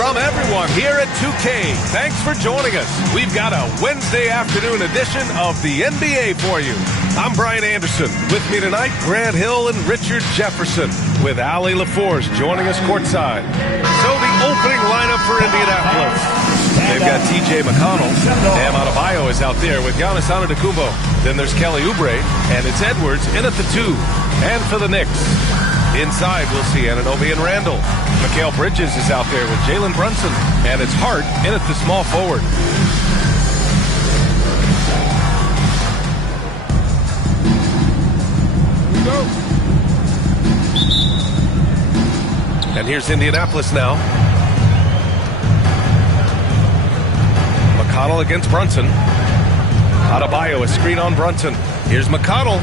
From everyone here at 2K, thanks for joining us. We've got a Wednesday afternoon edition of the NBA for you. I'm Brian Anderson. With me tonight, Grant Hill and Richard Jefferson, with Allie LaForce joining us courtside. So the opening lineup for Indianapolis. They've got TJ McConnell. Bam Adebayo is out there with Giannis Antetokounmpo. Then there's Kelly Oubre, and it's Edwards in at the 2. And for the Knicks, inside we'll see Anunoby and Randall. Mikal Bridges is out there with Jalen Brunson, and it's Hart in at the small forward. And here's Indianapolis now. McConnell against Brunson. Adebayo, a screen on Brunson. Here's McConnell.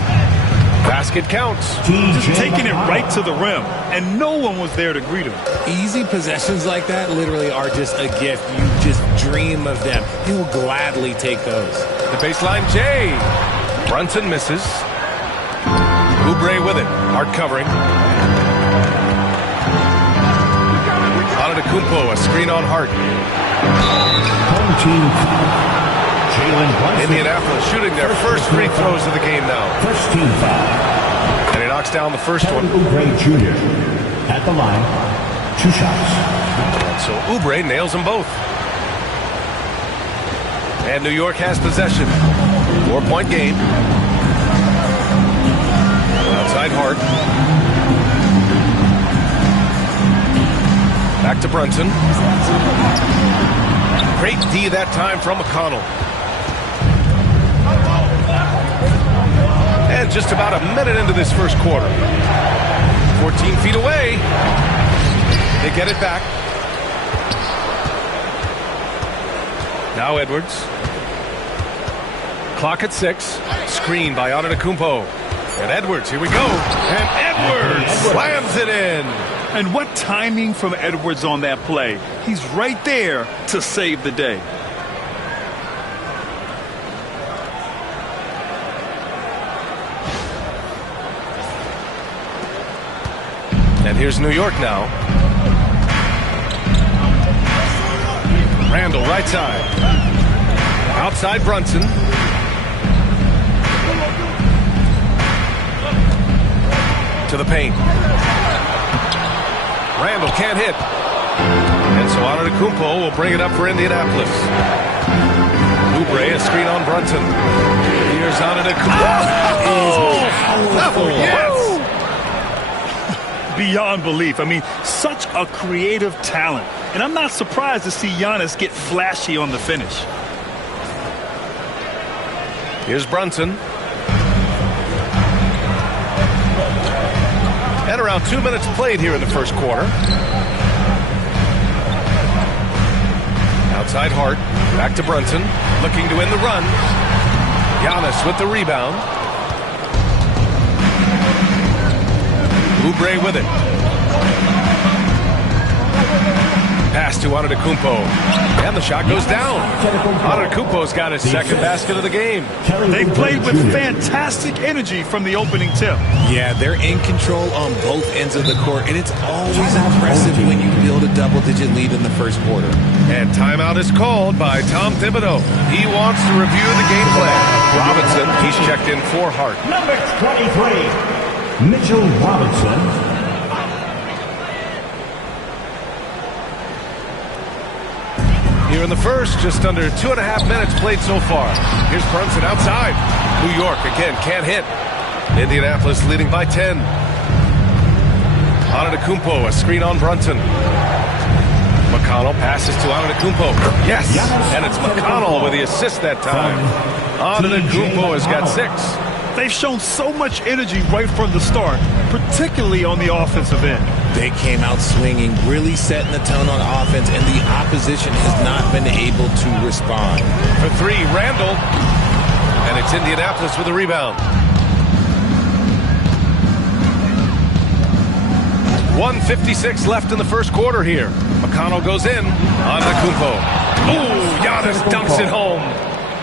Basket counts. Just taking it right to the rim, and no one was there to greet him. Easy possessions like that literally are just a gift. You just dream of them. He'll gladly take those. The baseline, Jay. Brunson misses. Oubre with it. Hart covering. Antetokounmpo, a screen on Hart. Indianapolis shooting their first free throws of the game now. First team foul. And he knocks down the first one. Oubre Jr. at the line. 2 shots. And so Oubre nails them both. And New York has possession. 4-point game. Outside Hart. Back to Brunson. Great D that time from McConnell. And just about a minute into this first quarter. 14 feet away. They get it back. Now Edwards. Clock at 6. Screen by Antetokounmpo. And Edwards, here we go. And Edwards slams it in. And what timing from Edwards on that play. He's right there to save the day. And here's New York now. Randall, right side. Outside Brunson. To the paint. Randall can't hit. And so Antetokounmpo will bring it up for Indianapolis. Oubre, a screen on Brunson. Here's Antetokounmpo. Oh, yes! Beyond belief. I mean, such a creative talent. And I'm not surprised to see Giannis get flashy on the finish. Here's Brunson. And around 2 minutes played here in the first quarter. Outside Hart. Back to Brunson. Looking to win the run. Giannis with the rebound. Oubre with it. Pass to Antetokounmpo. And the shot goes down. Antetokounmpo's got his second basket of the game. They played with fantastic energy from the opening tip. Yeah, they're in control on both ends of the court, and it's always impressive when you build a double-digit lead in the first quarter. And timeout is called by Tom Thibodeau. He wants to review the game plan. Robinson, he's checked in for Hart. Number 23. Mitchell Robinson. Here in the first, just under 2.5 minutes played so far. Here's Brunson outside. New York again can't hit. Indianapolis leading by 10. Antetokounmpo, a screen on Brunson. McConnell passes to Antetokounmpo. Yes, and it's McConnell with the assist that time. Antetokounmpo has got 6. They've shown so much energy right from the start, particularly on the offensive end. They came out swinging, really setting the tone on offense, and the opposition has not been able to respond. For 3, Randall. And it's Indianapolis with the rebound. 1:56 left in the first quarter here. McConnell goes in. Antetokounmpo. Ooh, Giannis dunks it home.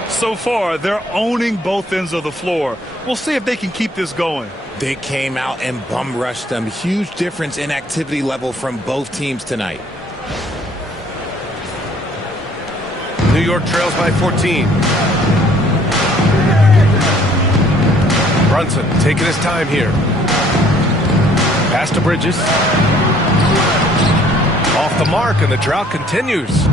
So far, they're owning both ends of the floor. We'll see if they can keep this going. They came out and bum rushed them. Huge difference in activity level from both teams tonight. New York trails by 14. Brunson taking his time here. Pass to Bridges. Off the mark, and the drought continues.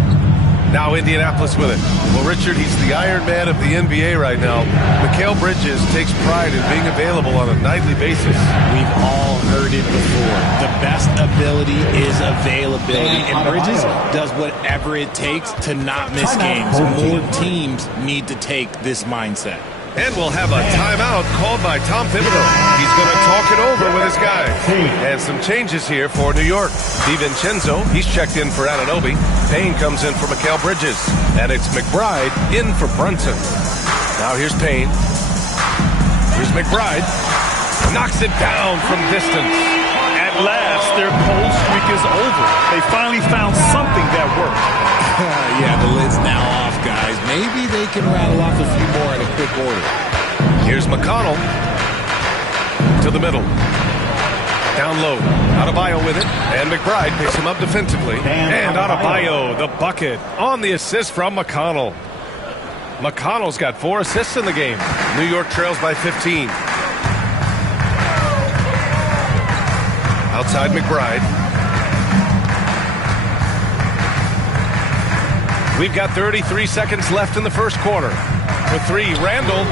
Now Indianapolis with it. Well, Richard, he's the Iron Man of the NBA right now. Mikal Bridges takes pride in being available on a nightly basis. We've all heard it before. The best ability is availability, and Bridges does whatever it takes to not miss games. More teams need to take this mindset. And we'll have a timeout called by Tom Thibodeau. He's going to talk it over with his guys. And some changes here for New York. DiVincenzo, he's checked in for Anunoby. Payne comes in for Mikal Bridges. And it's McBride in for Brunson. Now here's Payne. Here's McBride. Knocks it down from distance. At last, their cold streak is over. They finally found something that worked. Yeah, the lid's now off, guys. Maybe they can rattle off a few more in a quick order. Here's McConnell to the middle. Down low. Adebayo with it. And McBride picks him up defensively. And Adebayo, the bucket on the assist from McConnell. McConnell's got 4 assists in the game. New York trails by 15. Outside McBride. We've got 33 seconds left in the first quarter. For 3, Randall.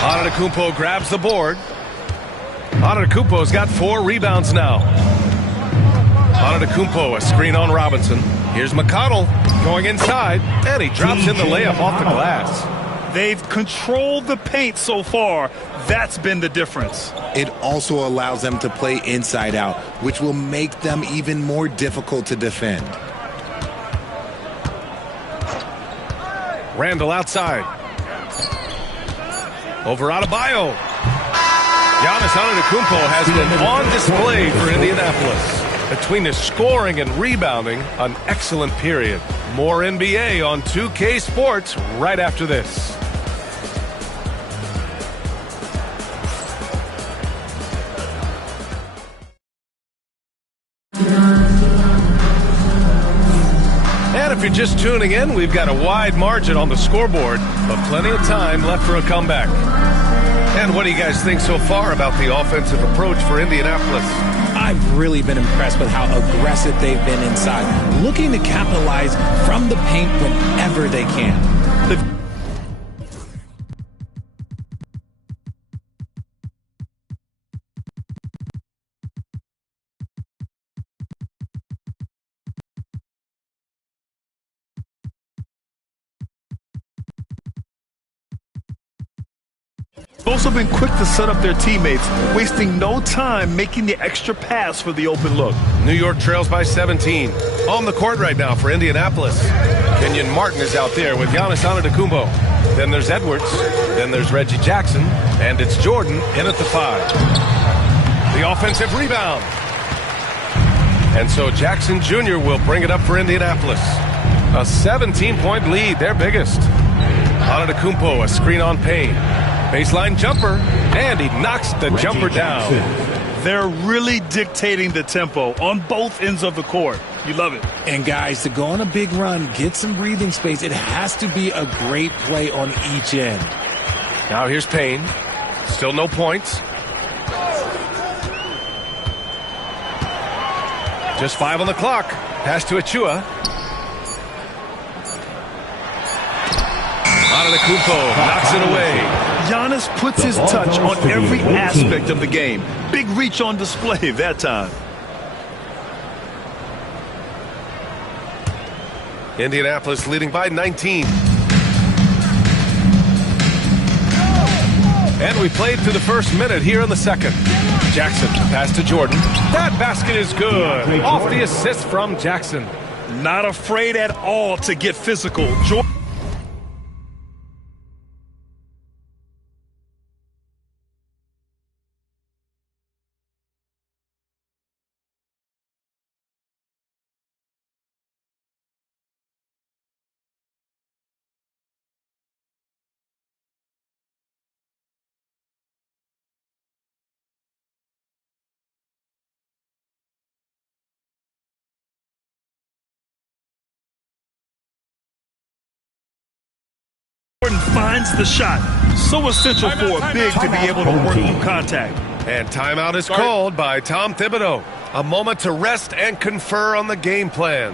Antetokounmpo grabs the board. Antetokounmpo's got 4 rebounds now. Antetokounmpo, a screen on Robinson. Here's McConnell going inside, and he drops in the layup off the glass. They've controlled the paint so far. That's been the difference. It also allows them to play inside out, which will make them even more difficult to defend. Randall outside. Over Adebayo. Giannis Antetokounmpo has been on display for Indianapolis. Between his scoring and rebounding, an excellent period. More NBA on 2K Sports right after this. And if you're just tuning in, we've got a wide margin on the scoreboard, but plenty of time left for a comeback. And what do you guys think so far about the offensive approach for Indianapolis? I've really been impressed with how aggressive they've been inside, looking to capitalize from the paint whenever they can. They've also been quick to set up their teammates, wasting no time making the extra pass for the open look. New York trails by 17. On the court right now for Indianapolis. Kenyon Martin is out there with Giannis Antetokounmpo. Then there's Edwards. Then there's Reggie Jackson. And it's Jordan in at the 5. The offensive rebound. And so Jackson Jr. will bring it up for Indianapolis. A 17-point lead, their biggest. Antetokounmpo, a screen on Payne. Baseline jumper, and he knocks the jumper down. They're really dictating the tempo on both ends of the court. You love it. And guys, to go on a big run, get some breathing space, it has to be a great play on each end. Now here's Payne. Still no points. Just 5 on the clock. Pass to Achua. Antetokounmpo knocks it away. Giannis puts his touch on every aspect of the game. Big reach on display that time. Indianapolis leading by 19. And we played through the first minute here in the second. Jackson, pass to Jordan. That basket is good. Off the assist from Jackson. Not afraid at all to get physical. Jordan Jordan finds the shot. So essential for a big to be able to work through contact. And timeout is called by Tom Thibodeau. A moment to rest and confer on the game plan.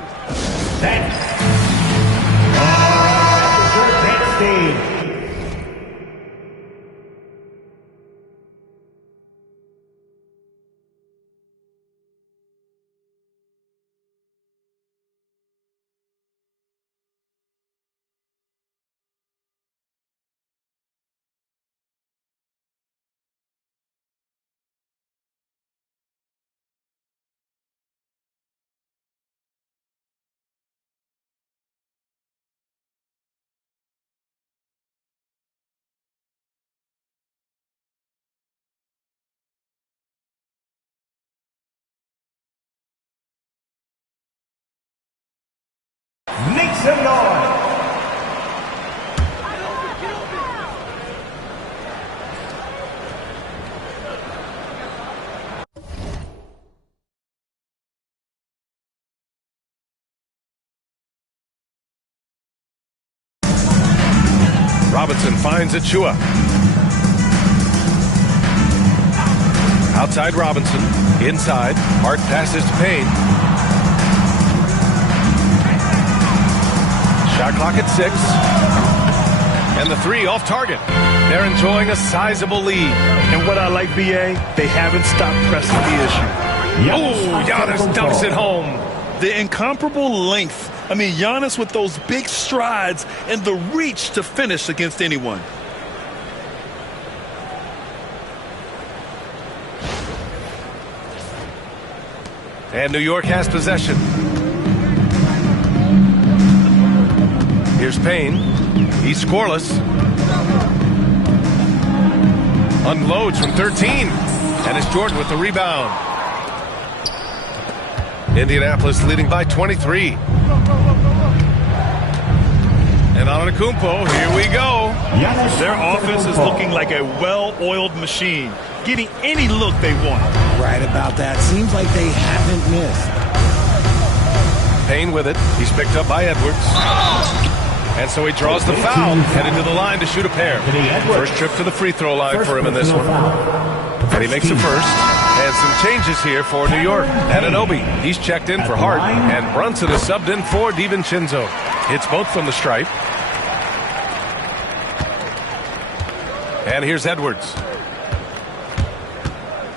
Make some noise. Robinson finds Achua. Outside Robinson. Inside. Hart passes to Payne. Shot clock at 6. And the 3 off target. They're enjoying a sizable lead. And what I like, BA, they haven't stopped pressing the issue. Oh, Giannis dumps it home. The incomparable length. I mean, Giannis with those big strides and the reach to finish against anyone. And New York has possession. Here's Payne. He's scoreless. Unloads from 13. And it's Jordan with the rebound. Indianapolis leading by 23. And Antetokounmpo, here we go. Their offense is looking like a well-oiled machine, getting any look they want. Right about that. Seems like they haven't missed. Payne with it. He's picked up by Edwards. And so he draws the foul, heading to the line to shoot a pair. First trip to the free throw line for him in this one. And he makes the first. And some changes here for New York. Anunoby, he's checked in for Hart. And Brunson is subbed in for DiVincenzo. Hits both from the stripe. And here's Edwards.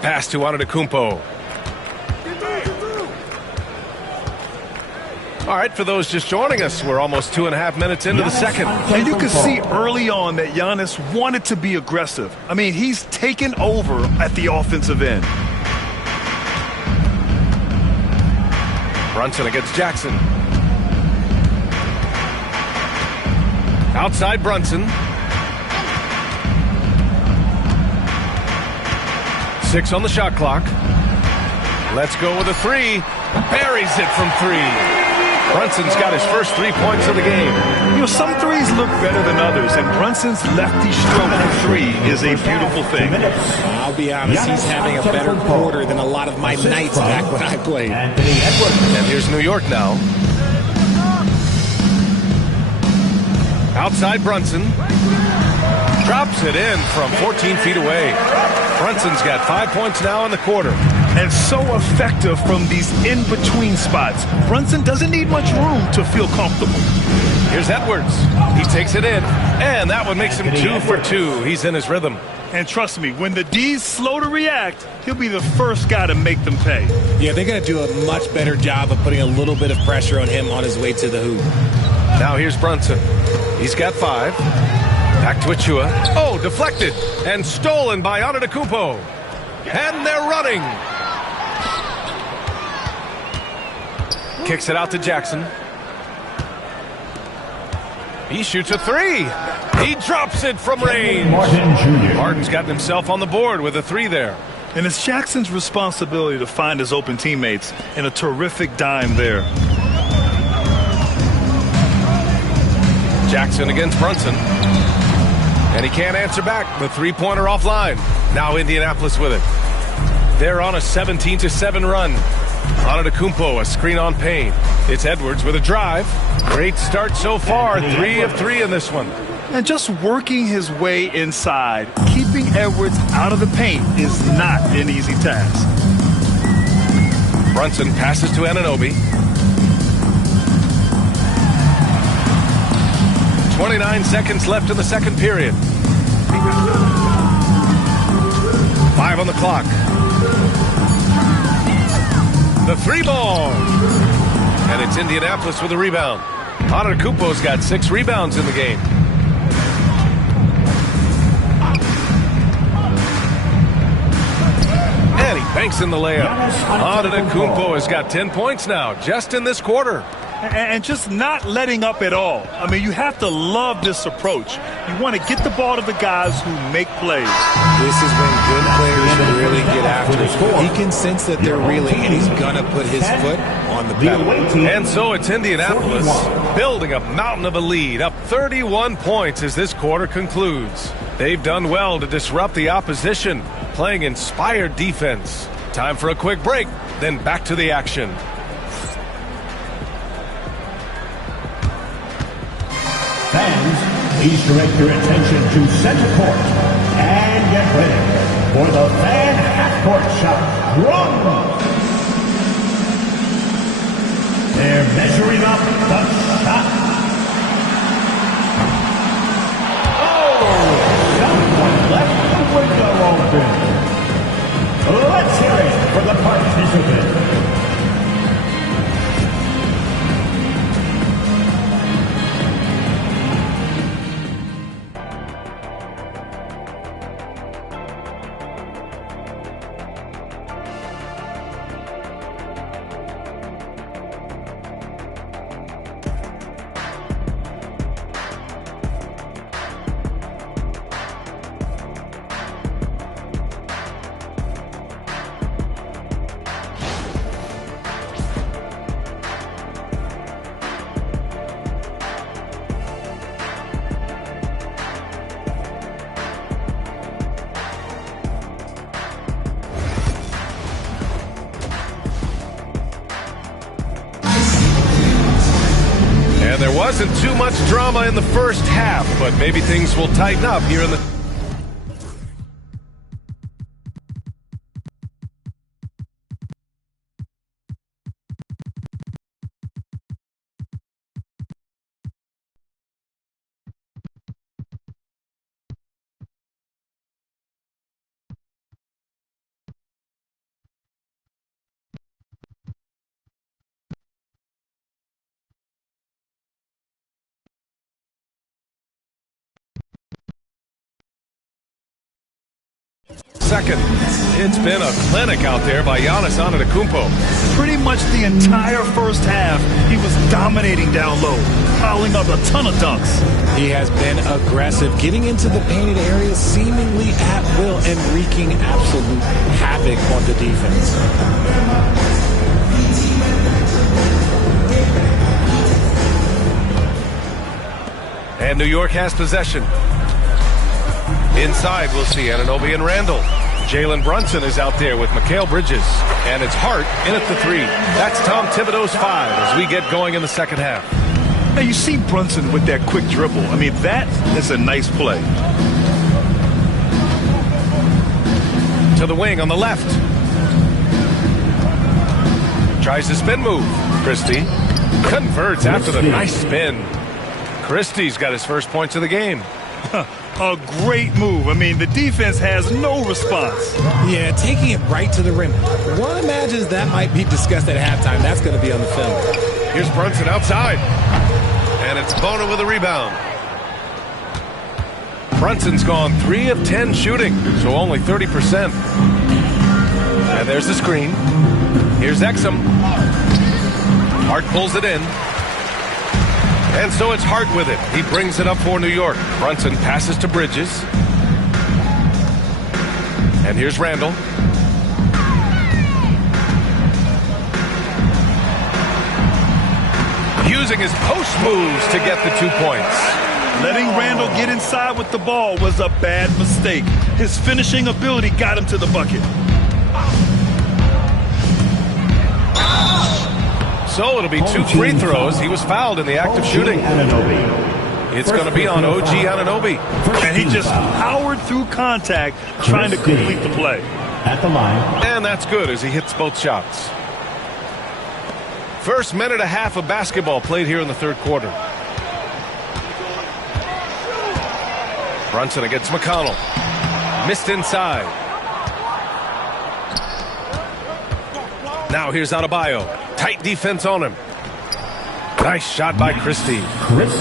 Pass to Antetokounmpo. All right, for those just joining us, we're almost 2.5 minutes into the second. And you can see early on that Giannis wanted to be aggressive. I mean, he's taken over at the offensive end. Brunson against Jackson. Outside Brunson. 6 on the shot clock. Let's go with a 3. Buries it from 3. Brunson's got his first 3 points of the game. You know, some threes look better than others, and Brunson's lefty stroke for 3 is a beautiful thing. I'll be honest, he's having a better quarter than a lot of my nights back when I played. And here's New York now. Outside Brunson. Drops it in from 14 feet away. Brunson's got 5 points now in the quarter. And so effective from these in-between spots. Brunson doesn't need much room to feel comfortable. Here's Edwards. He takes it in, and that one makes him 2 for 2. He's in his rhythm. And trust me, when the D's slow to react, he'll be the first guy to make them pay. Yeah, they're going to do a much better job of putting a little bit of pressure on him on his way to the hoop. Now here's Brunson. He's got 5. Back to Achua. Oh, deflected and stolen by Antetokounmpo. And they're running. Kicks it out to Jackson. He shoots a 3. He drops it from range. Martin's gotten himself on the board with a 3 there. And it's Jackson's responsibility to find his open teammates, and a terrific dime there. Jackson against Brunson. And he can't answer back. The 3-pointer offline. Now Indianapolis with it. They're on a 17-7 run. Antetokounmpo, a screen on Payne. It's Edwards with a drive. Great start so far. 3 of 3 in this one. And just working his way inside, keeping Edwards out of the paint is not an easy task. Brunson passes to Anunoby. 29 seconds left in the second period. 5 on the clock. The three ball. And it's Indianapolis with a rebound. Antetokounmpo's got 6 rebounds in the game. And he banks in the layup. Antetokounmpo has got 10 points now, just in this quarter. And just not letting up at all. I mean, you have to love this approach. You want to get the ball to the guys who make plays. This is when good players really get after it. He can sense that they're reeling, and he's going to put his foot on the pedal. And so it's Indianapolis building a mountain of a lead, up 31 points as this quarter concludes. They've done well to disrupt the opposition, playing inspired defense. Time for a quick break, then back to the action. Fans, please direct your attention to center court and get ready for the fan half-court shot. Run! They're measuring up the shot. Oh! Someone left the window open. Let's hear it for the participant. And there wasn't too much drama in the first half, but maybe things will tighten up here in the... Second, it's been a clinic out there by Giannis Antetokounmpo. Pretty much the entire first half, he was dominating down low, piling up a ton of dunks. He has been aggressive, getting into the painted areas seemingly at will and wreaking absolute havoc on the defense. And New York has possession. Inside, we'll see Anunoby and Randall. Jalen Brunson is out there with Mikal Bridges. And it's Hart in at the 3. That's Tom Thibodeau's 5 as we get going in the second half. Now, you see Brunson with that quick dribble. I mean, that is a nice play. To the wing on the left. Tries the spin move. Christie converts after the nice spin. Christie's got his first points of the game. A great move. I mean, the defense has no response. Yeah, taking it right to the rim. One imagines that might be discussed at halftime. That's going to be on the film. Here's Brunson outside. And it's Bona with a rebound. Brunson's gone 3 of 10 shooting, so only 30%. And there's the screen. Here's Exum. Hart pulls it in. And so it's Hart with it. He brings it up for New York. Brunson passes to Bridges. And here's Randall. Using his post moves to get the 2 points. Letting Randall get inside with the ball was a bad mistake. His finishing ability got him to the bucket. So it'll be 2 free throws. He was fouled in the act of shooting. It's going to be on OG Anunoby. And he just powered through contact trying to complete the play. At the line. And that's good as he hits both shots. First minute and a half of basketball played here in the third quarter. Brunson against McConnell. Missed inside. Now here's Adebayo. Tight defense on him. Nice shot by Christie.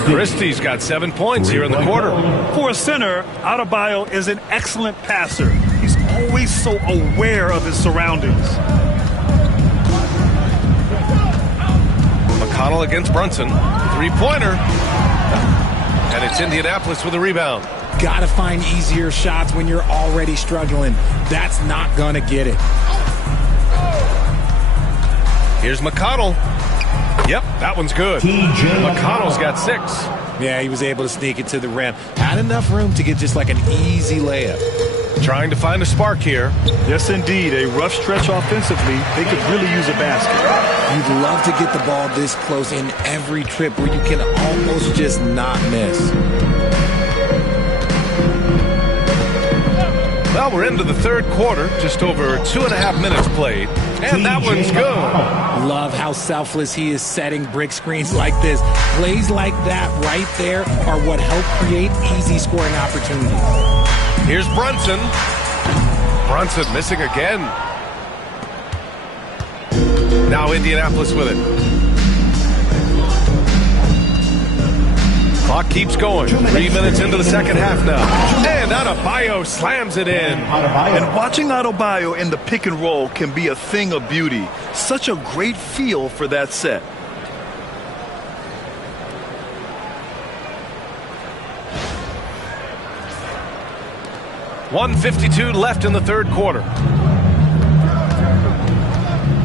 Christie's got 7 points here in the quarter. For a center, Adebayo is an excellent passer. He's always so aware of his surroundings. McConnell against Brunson. Three-pointer. And it's Indianapolis with a rebound. Gotta find easier shots when you're already struggling. That's not gonna get it. Here's McConnell. Yep, that one's good. McConnell's got 6. Yeah, he was able to sneak it to the rim. Had enough room to get just like an easy layup. Trying to find a spark here. Yes, indeed. A rough stretch offensively. They could really use a basket. You'd love to get the ball this close in every trip where you can almost just not miss. Well, we're into the third quarter. Just over 2.5 minutes played. And that one's good. Love how selfless he is setting brick screens like this. Plays like that right there are what help create easy scoring opportunities. Here's Brunson. Brunson missing again. Now Indianapolis with it. Clock keeps going. 3 minutes into the second half now. And Adebayo slams it in. And watching Adebayo in the pick and roll can be a thing of beauty. Such a great feel for that set. .152 left in the third quarter.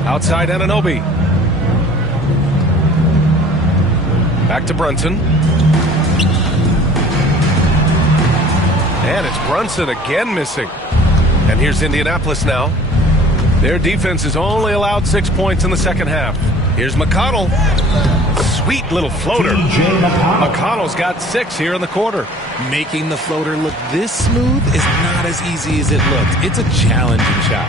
Outside Anunoby. Back to Brunson. And it's Brunson again missing. And here's Indianapolis now. Their defense has only allowed 6 points in the second half. Here's McConnell. Sweet little floater. McConnell's got 6 here in the quarter. Making the floater look this smooth is not as easy as it looks. It's a challenging shot.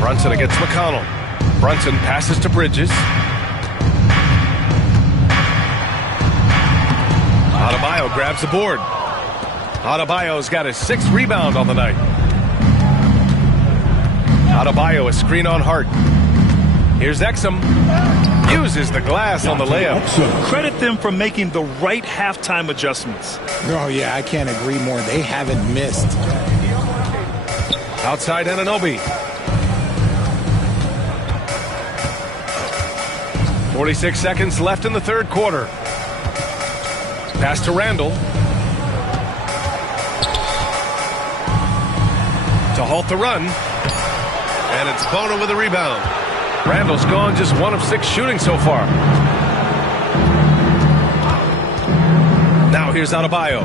Brunson against McConnell. Brunson passes to Bridges. Adebayo grabs the board. Adebayo's got his 6th rebound on the night. Adebayo a screen on Hart. Here's Exum. Uses the glass on the layup. Credit them for making the right halftime adjustments. Oh, yeah, I can't agree more. They haven't missed. Outside Anunoby. 46 seconds left in the third quarter. Pass to Randall. To halt the run. And it's Bona with a rebound. Randall's gone just 1 of 6 shooting so far. Now here's Adebayo.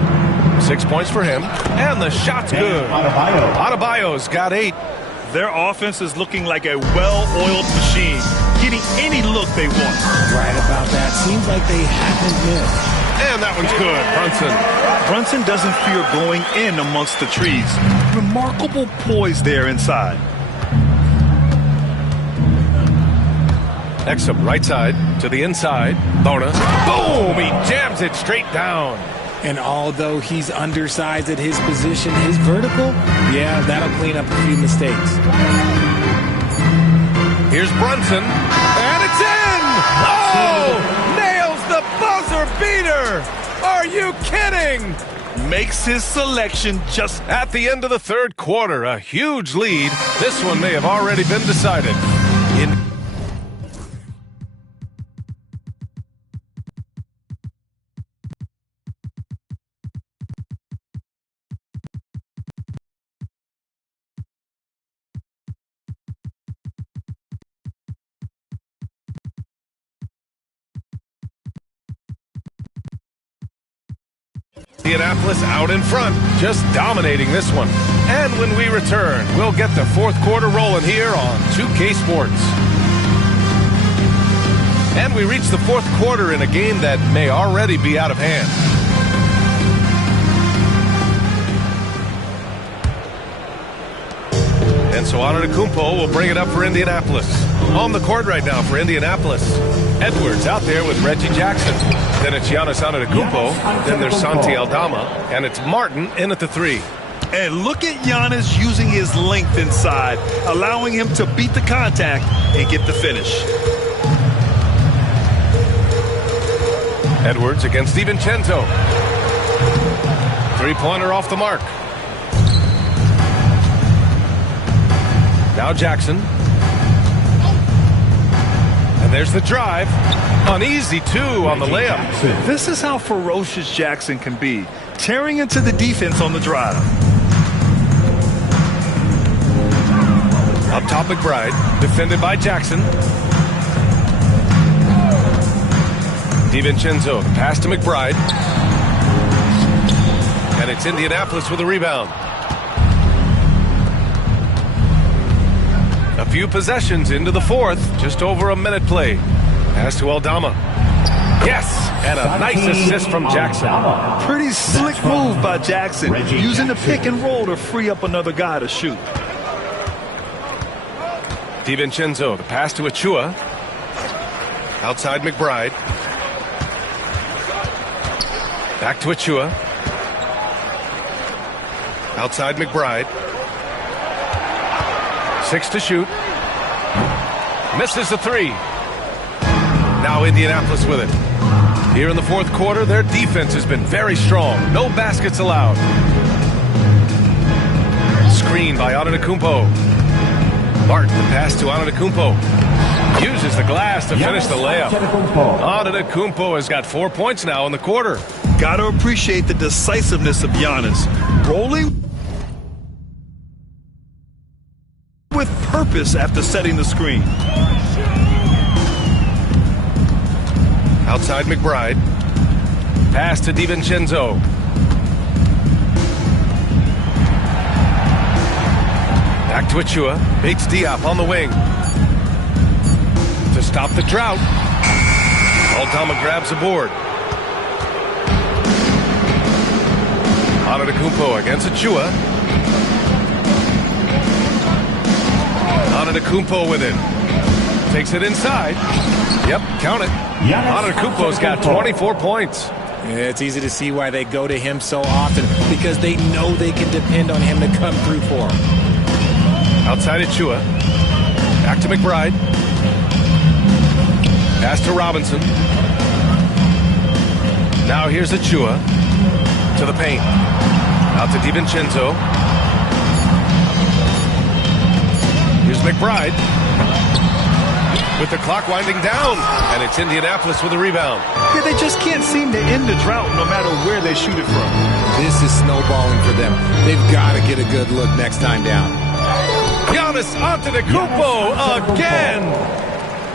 6 points for him. And the shot's good. Adebayo's got 8. Their offense is looking like a well-oiled machine, getting any look they want. Right about that. Seems like they haven't missed. And that one's good. Brunson doesn't fear going in amongst the trees. Remarkable poise there inside. Exum right side to the inside. Bona. Boom! He jams it straight down. And although he's undersized at his position, his vertical, yeah, that'll clean up a few mistakes. Here's Brunson. And it's in! Oh! Nails the buzzer beater! Are you kidding? Makes his selection just at the end of the third quarter. A huge lead. This one may have already been decided. Indianapolis out in front, just dominating this one. And when we return, we'll get the fourth quarter rolling here on 2K Sports. And we reach the fourth quarter in a game that may already be out of hand. And so Antetokounmpo will bring it up for Indianapolis. On the court right now for Indianapolis. Edwards out there with Reggie Jackson. Then it's Giannis Antetokounmpo. Then there's Santi Aldama. And it's Martin in at the three. And look at Giannis using his length inside, allowing him to beat the contact and get the finish. Edwards against DiVincenzo. Three-pointer off the mark. Now Jackson. And there's the drive. An easy two on the layup. This is how ferocious Jackson can be, tearing into the defense on the drive. Up top McBride, defended by Jackson. DiVincenzo, pass to McBride. And it's Indianapolis with a rebound. A few possessions into the fourth, just over a minute play. Pass to Aldama. Yes, and a nice assist from Jackson. Pretty slick move by Jackson, using the pick and roll to free up another guy to shoot. DiVincenzo, the pass to Achua. Outside McBride. Back to Achua. Outside McBride. 6 to shoot. Misses the three. Now Indianapolis with it. Here in the fourth quarter, their defense has been very strong. No baskets allowed. Screen by Antetokounmpo. Martin, the pass to Antetokounmpo. Uses the glass to finish the layup. Antetokounmpo has got 4 points now in the quarter. Got to appreciate the decisiveness of Giannis. Rolling with purpose after setting the screen. Outside McBride. Pass to DiVincenzo. Back to Achua. Bates Diop on the wing. To stop the drought. Aldama grabs the board. Antetokounmpo against Achua. Antetokounmpo with it. Takes it inside. Yep, count it. Antetokounmpo's got 24 points. Yeah, it's easy to see why they go to him so often, because they know they can depend on him to come through for them. Outside Achua. Back to McBride. Pass to Robinson. Now here's Achua. To the paint. Out to DiVincenzo. Here's McBride. With the clock winding down. And it's Indianapolis with a rebound. Yeah, they just can't seem to end the drought no matter where they shoot it from. This is snowballing for them. They've got to get a good look next time down. Giannis Antetokounmpo again.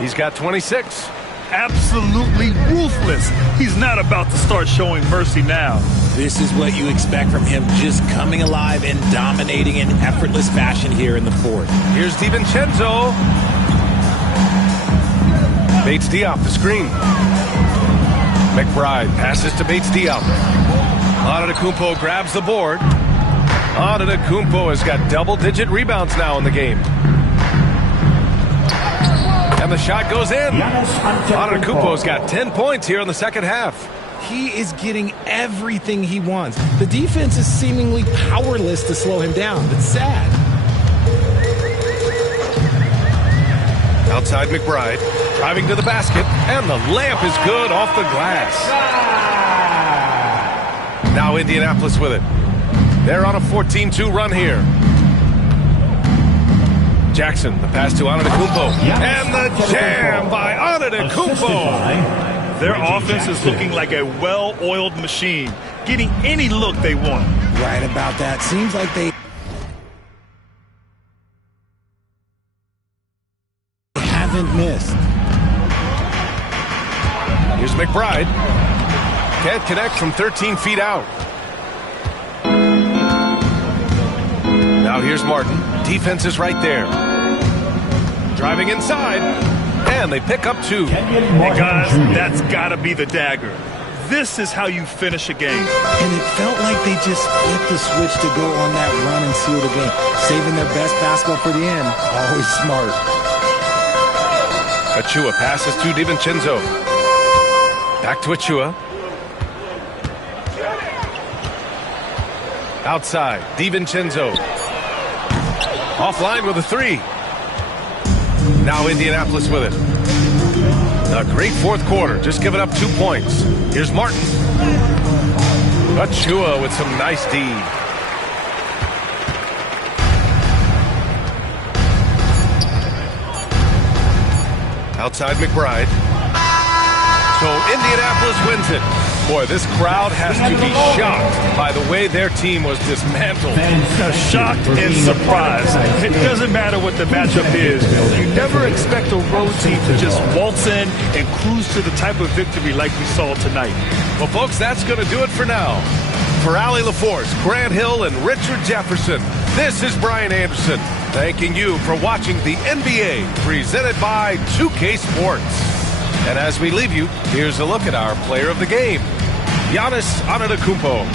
He's got 26. Absolutely ruthless. He's not about to start showing mercy now. This is what you expect from him, just coming alive and dominating in effortless fashion here in the fourth. Here's DiVincenzo. Bates Diop, the screen. McBride passes to Bates Diop. Antetokounmpo grabs the board. Antetokounmpo has got double-digit rebounds now in the game. And the shot goes in. Antetokounmpo's got 10 points here in the second half. He is getting everything he wants. The defense is seemingly powerless to slow him down. It's sad. Outside McBride, driving to the basket, and the layup is good off the glass. Now Indianapolis with it. They're on a 14-2 run here. Jackson, the pass to Antetokounmpo. And the jam by Antetokounmpo. Their offense is looking like a well-oiled machine, getting any look they want. Right about that. Seems like they haven't missed. Here's McBride. Can't connect from 13 feet out. Now here's Martin. Defense is right there. Driving inside. And they pick up 2. Hey, guys, that's got to be the dagger. This is how you finish a game. And it felt like they just flipped the switch to go on that run and seal the game. Saving their best basketball for the end. Always smart. Achua passes to DiVincenzo. Back to Achua. Outside, DiVincenzo. Offline with a 3. Now Indianapolis with it. A great fourth quarter, just giving up 2 points. Here's Martin. Achua with some nice D. Outside McBride. So Indianapolis wins it. Boy, this crowd has to be shocked by the way their team was dismantled. Shocked and surprised. It doesn't matter what the matchup is. You never expect a road team to just waltz in and cruise to the type of victory like we saw tonight. Well, folks, that's going to do it for now. For Allie LaForce, Grant Hill, and Richard Jefferson, this is Brian Anderson, thanking you for watching the NBA presented by 2K Sports. And as we leave you, here's a look at our player of the game, Giannis Antetokounmpo.